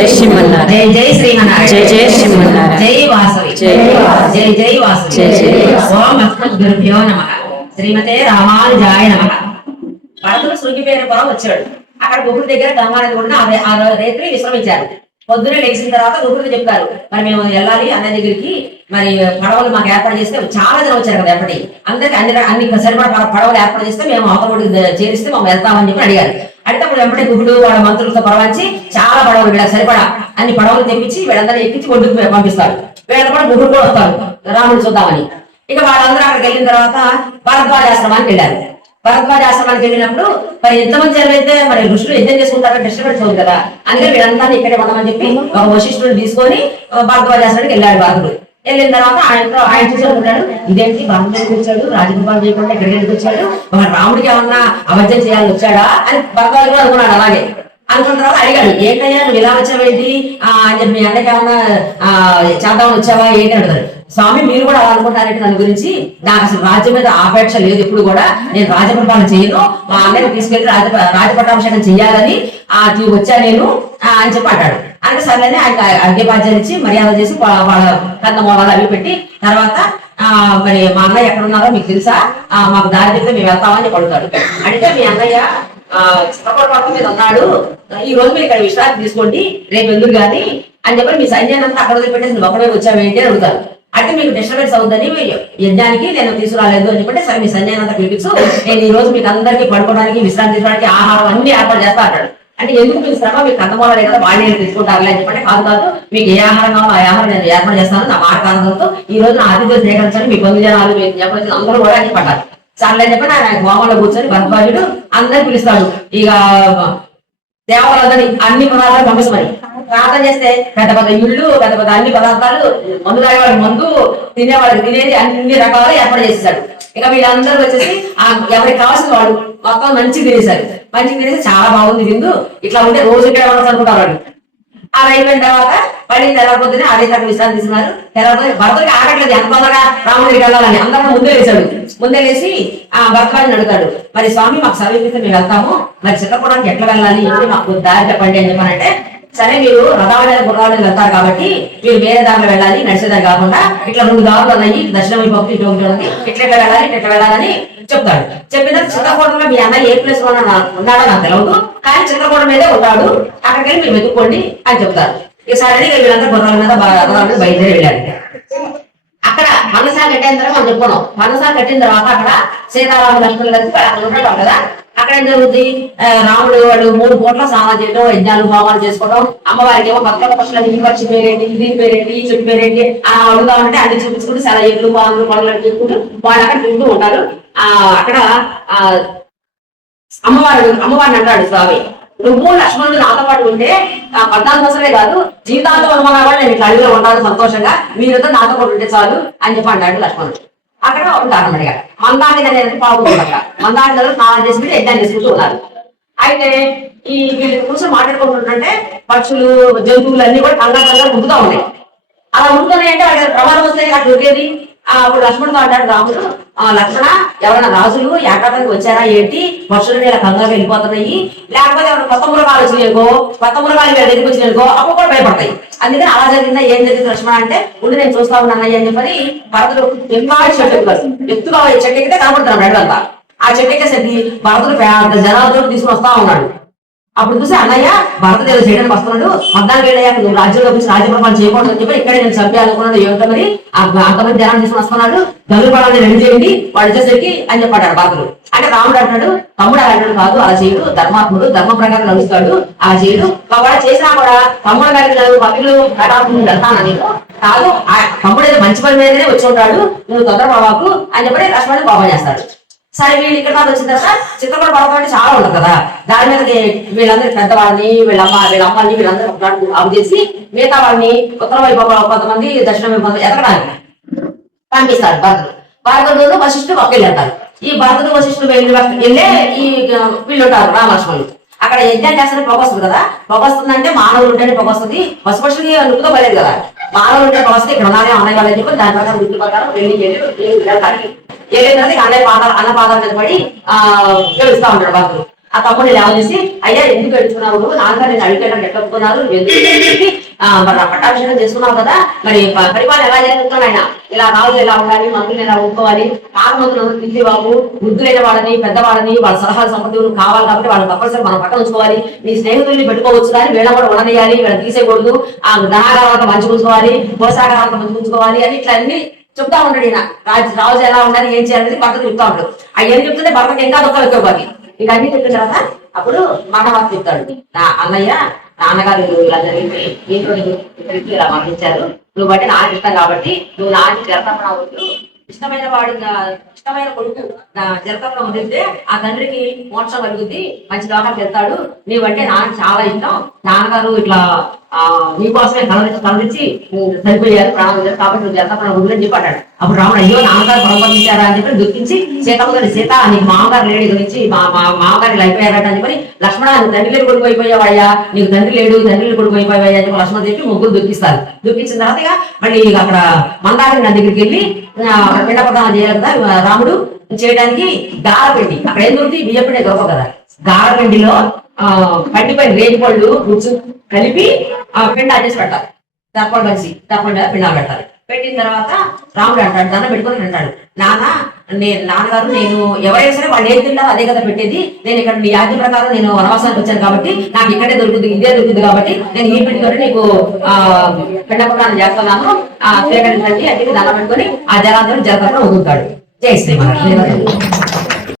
జై శ్రీమన్నారాయణ. జై జై శ్రీమన్నారాయణ. జై జై శ్రీమన్నారాయణ. జై వాసవి. జై జై జై వాసవి. జై జై. ఓం అస్మద్గురుభ్యో నమః. శ్రీమతే రామానుజాయ నమః. భరతుడు శృంగిపేరుపురం వచ్చాడు. అక్కడ గుహుడి దగ్గర గంగానది కూడా ఆ రేత్రి విశ్రమించారు. పొద్దునే లేచిన తర్వాత గుహుడికి చెప్పారు, మరి మేము వెళ్ళాలి అన్నయ్య దగ్గరికి, మరి పడవలు మాకు ఏర్పాటు చేస్తే చాలా జనం వచ్చారు కదా ఎప్పటి అందరికి అన్ని సరిపడ పడవలు ఏర్పాటు చేస్తే మేము అవతలకి చేరిస్తే మేము వెళ్తామని చెప్పి అడిగారు. అడిగితే అప్పుడు వెంబడి గుహుడు వాళ్ళ మంత్రులతో పరవంచి చాలా పడవలు వీళ్ళకి సరిపడా అన్ని పడవలు తెప్పించి వీళ్ళందరూ ఎక్కించి ఒడ్డుకు పంపిస్తారు. వీళ్ళతో కూడా గుహుడు కూడా వస్తారు రాముడు చూద్దామని. ఇక వాళ్ళందరూ అక్కడికి వెళ్ళిన తర్వాత భరద్వాజ ఆశ్రమానికి వెళ్ళారు. భరద్వాజ ఆశ్రమానికి వెళ్ళినప్పుడు మరి ఎంతమంది జనం అయితే మరి ఋషులు యుద్ధం చేసుకుంటారని డిస్టర్బెన్స్ అవుతుంది కదా, అందుకని వీళ్ళందరినీ ఇక్కడే ఉండమని చెప్పి ఒక వశిష్ఠుని తీసుకొని భరద్వాజ ఆశ్రమానికి వెళ్ళాడు భరతుడు. వెళ్ళిన తర్వాత ఆయన చూసుకుంటాడు, ఇదేంటి భరతుడు కూర్చాడు, రాజగోపాల్ చేయకుండా ఎక్కడికి వచ్చాడు, రాముడికి ఏమన్నా అబద్ధం చేయాలని వచ్చాడా అని భరద్వాజ కూడా అనుకున్నాడు. అలాగే అనుకున్న తర్వాత అడిగాడు, ఏంటయ్యా నువ్వు ఇలా వచ్చావేంటి అని చెప్పి, మీ అన్నకి ఏమన్నా చేద్దామని వచ్చావా ఏంటి అడుగుతాడు. స్వామి మీరు కూడా అలా అనుకుంటారంటే దాని గురించి, నాకు అసలు రాజ్యం మీద ఆపేక్ష లేదు, ఎప్పుడు కూడా నేను రాజపరిపాలన చేయను, మా అన్నయ్యని తీసుకెళ్లి రాజపట్టాభిషేకం చెయ్యాలని వచ్చా నేను అని చెప్పి అంటాడు. అంటే సర్లేని ఆయన అర్ఘ్యపాద్యాలు ఇచ్చి మర్యాద చేసి వాళ్ళ కన్న మూలాలు అవి పెట్టి తర్వాత మరి మా అన్నయ్య ఎక్కడ ఉన్నారో మీకు తెలుసా, మాకు దారి చెప్తే మేము వెళ్తామని చెప్పి అడుగుతాడు. అంటే మీ అన్నయ్య చిత్రపూర్వకం మీద ఉన్నాడు, ఈ రోజు మీరు ఇక్కడ విశ్రాంతి తీసుకోండి, రేపు ఎందుకు గాని అని చెప్పి మీ సైన్యాన్ని అంతా అక్కడ వదిలిపెట్టేసి ఒకడే వచ్చావేంటి అని అడుగుతారు. అంటే మీకు డిస్టర్బెన్స్ అవుతుందని యజ్ఞానికి నేను తీసుకురాలేదు అని చెప్పంటే, సరే మీ సైన్యాన్ని అంతా పిలిపించు, నేను ఈ రోజు మీకు అందరికీ పడుకోవడానికి విశ్రాంతి తీసుకోవడానికి ఆహారం అన్ని ఏర్పాటు చేస్తా అంటాడు. అంటే ఎందుకు మీకు శ్రమ, మీకు కందమూలాలు కదా వాళ్ళే తీసుకుంటారులే అని చెప్పంటే, కాదు కాదు మీకు ఏ ఆహారం కావాలో ఆ ఆహారం నేను ఏర్పాటు చేస్తాను, నా మాట కారణంతో ఈ రోజు నా అతిథులు సేకరించాను, మీ బంధు జనాలు మీకు చెప్పాల్సిన అందరూ కూడా అని చెప్పంటారు. చాలా అని చెప్పి ఆయన హోమంలో కూర్చొని భరద్వాజుడు అందరిని పిలుస్తాడు. ఇక దేవతలందరినీ అన్ని పదార్థాలు పంపిస్తామని ప్రార్థన చేస్తే పెద్ద పెద్ద ఇళ్ళు, పెద్ద పెద్ద అన్ని పదార్థాలు, మందు తాగేవాళ్ళకి మందు, తినేవాళ్ళకి తినేది, అన్ని రకాలు ఏర్పాటు చేసేసాడు. ఇక వీళ్ళందరూ వచ్చేసి ఎవరికి కావాల్సిన వాడు మొత్తం మంచిగా తినేశారు. మంచిగా తినేసి చాలా బాగుంది విందు, ఇట్లా ఉంటే రోజు ఇక్కడ ఉండదు అనుకుంటారు వాళ్ళు. అది అయిపోయిన తర్వాత మళ్ళీ తెల్లపోతేనే అదే తగ్గ విశ్రాంతి తీసుకున్నారు. తెల్లపోతే భరతుడికి ఆగట్లేదు ఎంత తొందరగా రాముడికి వెళ్ళాలని, అందరూ ముందే లేచాడు. ముందే లేచి భరద్వాజుని అడుగుతాడు, మరి స్వామి మాకు సమీపిస్తే మేము వెళ్తాము, మరి చిత్రకూడానికి ఎట్లా వెళ్ళాలి ఏంటి మాకు దారి చెప్పండి అని చెప్పానంటే, సరే మీరు రథావళి గుర్రాల మీద వెళ్తారు కాబట్టి మీరు వేరే దారిలో వెళ్ళాలి, నడిచేదారి కాకుండా ఇట్లా 2 దారులు ఉన్నాయి, దక్షిణ వైపు ఒకటి ఇటు ఒకటి ఉంది, ఇట్లా వెళ్ళాలి ఇట్లా వెళ్ళాలని చెప్తాడు. చెప్పిన చిత్రకూటంలో మీ అన్న ఏ ప్లేస్ లో ఉన్నాడో నాకు తెలియదు, కానీ చిత్రకూటం మీదే ఉంటాడు, అక్కడికి వెళ్ళి మీరు వెతుక్కోండి అని చెప్తారు. ఈసారి వీళ్ళందరూ గుర్రాల మీద బయలుదేరి వెళ్ళారు. అక్కడ పన్నసాల కట్టిన తర్వాత మనం చెప్పుకున్నాం, పన్నసాల కట్టిన తర్వాత అక్కడ సీతారామ లక్ష్మణులు కలిసి అక్కడ ఉంటాం కదా. అక్కడ ఏం జరుగుతుంది, రాముడు వాళ్ళు 3 పూట్ల స్నానం చేయడం, యజ్ఞాలు హోమాలు చేసుకోవడం, అమ్మవారికి ఏమో భక్త పక్షులు ఈ పక్షి పేరేంటి, దీని పేరేంటి, ఈ చెట్టు పేరేంటి అడుగుతా ఉంటే అన్ని చూపించుకుంటూ చాలా ఎట్లు పాములు పనులు చూసుకుంటూ వాళ్ళు అక్కడ తింటూ ఉంటారు. అక్కడ అమ్మవారిని అంటాడు స్వామి, నువ్వు లక్ష్మణుడు నాతో పాటు ఉంటే 14 సంవత్సరాలే కాదు జీవితాంతం అనుమానా కూడా నేను ఇట్లా అడవిలో ఉంటాను సంతోషంగా, మీరంతా నాతో పాటు ఉంటే చాలు అని చెప్పి అన్నాడు లక్ష్మణుడు. అక్కడ ఉంటారు అన్నమాట. మందాని అనేది పావుతుంది. అక్కడ మందాని దగ్గర స్నానం చేసుకుంటే యజ్ఞాన్ని చేసుకుంటూ ఉన్నారు. అయితే ఈ వీళ్ళు కూర్చొని మాట్లాడుకుంటుంటే పక్షులు జంతువులు అన్ని కూడా కంగారు ముందుగా ఉన్నాయి. అలా ముందుగానే అంటే అక్కడ ప్రమాదం వస్తే అక్కడ దొరికేది. అప్పుడు లక్ష్మణుడు అంటాడు రాముడు, లక్ష్మణ ఎవరైనా రాజులు ఏకాటానికి వచ్చారా ఏంటి, పక్షులు ఇలా కంగారు వెళ్ళిపోతున్నాయి, లేకపోతే ఎవరైనా కొత్త మృగాలు వచ్చినాయనుకో, కొత్త మృగాలు వీళ్ళ దగ్గరికి వచ్చినాయనుకో అప్పుడు కూడా భయపడతాయి. అందుకని అలా జరిగిందా ఏం జరిగింది లక్ష్మణ అంటే, ఉండి నేను చూస్తా ఉన్నాను అని చెప్పని భరతుడు చెట్టు ఎత్తుగా చెట్టు ఎక్కితే కనబడుతున్నాడు అడవంతా. ఆ చెట్టు ఎక్కేసరికి భరతుడు పెద్ద జనాలతో తీసుకుని వస్తా ఉన్నాడు. అప్పుడు చూసి అన్నయ్య భరతుడు ఏదో చేయడానికి వస్తున్నాడు, 14 ఏళ్ళయ్యాక నువ్వు రాజ్యంలో వచ్చి రాజ్యప్రపాలన చేయకూడదు అని చెప్పి ఇక్కడే నేను చంపేయాలనుకున్నాడు, ఏమిటో మరి అంతమంది జనాన్ని తీసుకుని వస్తున్నాడు, గలుపడాలని రెడీ చేయండి వాడు వచ్చేసరికి అని చెప్పాడు భరతుడు. అంటే రాముడు అంటాడు, తమ్ముడు అలా అంటాడు కాదు, అలా చేయడు, ధర్మాత్ముడు ధర్మ ప్రకారం నడుస్తాడు, అలా చేయడు, వాడు చేసినా కూడా తమ్ముడు గారికి పట్టులు వెళ్తాను నీకు కాదు, తమ్ముడు ఏదో మంచి పని మీదనే వచ్చి ఉంటాడు, నువ్వు తొందరపడవాకు అని చెప్పి లక్ష్మణుడు కోపం చేస్తాడు. సరే వీళ్ళు ఇక్కడ వచ్చిన తర్వాత చిత్రపూట పడతాం అంటే చాలా ఉంటుంది కదా, దాని మీదకి వీళ్ళందరూ పెద్దవాళ్ళని వీళ్ళమ్మల్ని వీళ్ళందరూ అవి చేసి మిగతా వాళ్ళని ఉత్తర వైపు కొంతమంది దక్షిణ వైపు ఎదగడానికి పంపిస్తారు. భరతుడు వశిష్ఠుడు ఒకే వెళ్తారు. ఈ భరతుడు వశిష్ఠుడు వెళ్ళే ఈ వీళ్ళు ఉంటారు రామలక్ష్మణులు. అక్కడ యజ్ఞం చేస్తే పొగ వస్తుంది కదా, పొగ వస్తుంది అంటే మానవులు ఉంటేనే పొగ వస్తుంది, పశుపక్షులకి నువ్వుతో పడలేదు కదా, మానవులు ఉంటే పొగ వస్తే ఇక్కడ ఉన్నానే అన్నయ్య వాళ్ళని చెప్పి దాని ప్రకారం వృత్తి ప్రకారం వెళ్ళి వెళ్తారు. ఏదైనా అన్నయ్య అన్నపాదాల మీద పడి గెలుస్తా ఉంటాడు భక్తులు. ఆ తమ్ముడిని లేవదీసి అయ్యా ఎందుకు పెడుతున్నావు నువ్వు నాన్నగారు నేను అడిగేటప్పుడు ఎట్లా ఒప్పుకున్నారు నువ్వు ఎందుకు మరి ఆ పట్టాభిషేకం చేసుకున్నావు కదా మరి పరిపాలన ఎలా జరుగుతున్నాడు ఆయన ఇలా రాజు ఎలా ఉండాలి మంత్రులు ఎలా ఒప్పుకోవాలి పార్వతులు తిండి బాబు వృద్ధులైన వాళ్ళని పెద్దవాళ్ళని వాళ్ళ సలహాలు సంపత్తులు కావాలి కాబట్టి వాళ్ళని తప్పనిసరి మనం పక్కన ఉంచుకోవాలి నీ స్నేహితుల్ని పెట్టుకోవచ్చు కానీ వీళ్ళ కూడా ఉండనియాలి వీళ్ళని తీసేయకూడదు ఆ ధనాగారాలకు మంచి ఉంచుకోవాలి కోసాగారాలకు మంచి ఉంచుకోవాలి అని ఇట్లా అన్ని చెప్తా ఉంటాడు ఈయన రాజు ఎలా ఉండాలి ఏం చేయాలనేది భర్తకు చెప్తా ఉంటాడు అవన్నీ చెప్తుంటే భర్తకు ఇంకా దుఃఖం ఎక్కువ ఇక అన్ని చెప్పిన తర్వాత అప్పుడు మాట చెప్తాడు నా అన్నయ్య నాన్నగారు ఇలా జరిగింది ఇంట్లో ఇలా మరణించారు నువ్వు బట్టి నాకు ఇష్టం కాబట్టి నువ్వు నాకు జరతపణ వద్దు ఇష్టమైన వాడు ఇష్టమైన కొడుకు జరతపణ వదిలితే ఆ తండ్రికి మోక్షం కలుగుద్ది మంచి లోకాలకు వెళ్తాడు నీవంటే నాకు చాలా ఇష్టం నాన్నగారు ఇట్లా నీకోసమే కలరించి చనిపోయారు ప్రాణం కాబట్టి నువ్వు జరతపణ వదిలేని చెప్పాడు అప్పుడు రాముడు అయ్యో నాన్నగారు పొరపడించారా అని చెప్పి దుఃఖించి సీతమ్మ గారి సీత నీకు మామగారు లేడు గురించి మా మామగారు ఇలా అయిపోయారట అని చెప్పి లక్ష్మణ నువ్వు తండ్రి లేడు కొడుకు అయిపోయావయ్యా నీకు తండ్రి లేడు తండ్రి కొడుకు అయిపోయావయ్యా అని చెప్పి లక్ష్మణ చెప్పి ముగ్గురు దుఃఖిస్తారు దుఃఖించిన తర్వాత మళ్ళీ అక్కడ మందారి నది దగ్గరికి వెళ్ళి పిండ ప్రదానం చేయాలి కదా రాముడు చేయడానికి గారపిండి అక్కడ ఏం దొరికి బియ్యపిండి దొరకవు కదా గారపిండిలో పండిపోయిన రేగి పళ్ళు గుడ్సు కలిపి పిండా చేసి పెట్టాలి దప్పలు కలిసి దప్పలు పిండాలు పెట్టాలి పెట్టిన తర్వాత రాముడు అంటాడు దండం పెట్టుకొని అంటాడు నాన్నగారు నేను ఎవరైనా సరే వాళ్ళు ఏది తింటారో అదే కదా పెట్టేది నేను ఇక్కడ నీ ఆజ్ఞ ప్రకారం నేను వనవాసానికి వచ్చాను కాబట్టి నాకు ఇక్కడే దొరుకుతుంది ఇదే దొరుకుతుంది కాబట్టి నేను ఈ పిండితో నీకు పిండ ప్రకారం చేస్తున్నాను స్వీకరించండి అంటే దండం పెట్టుకొని ఆ జలాంతరం జలకరణ వదులుతాడు జై శ్రీమన్నారాయణ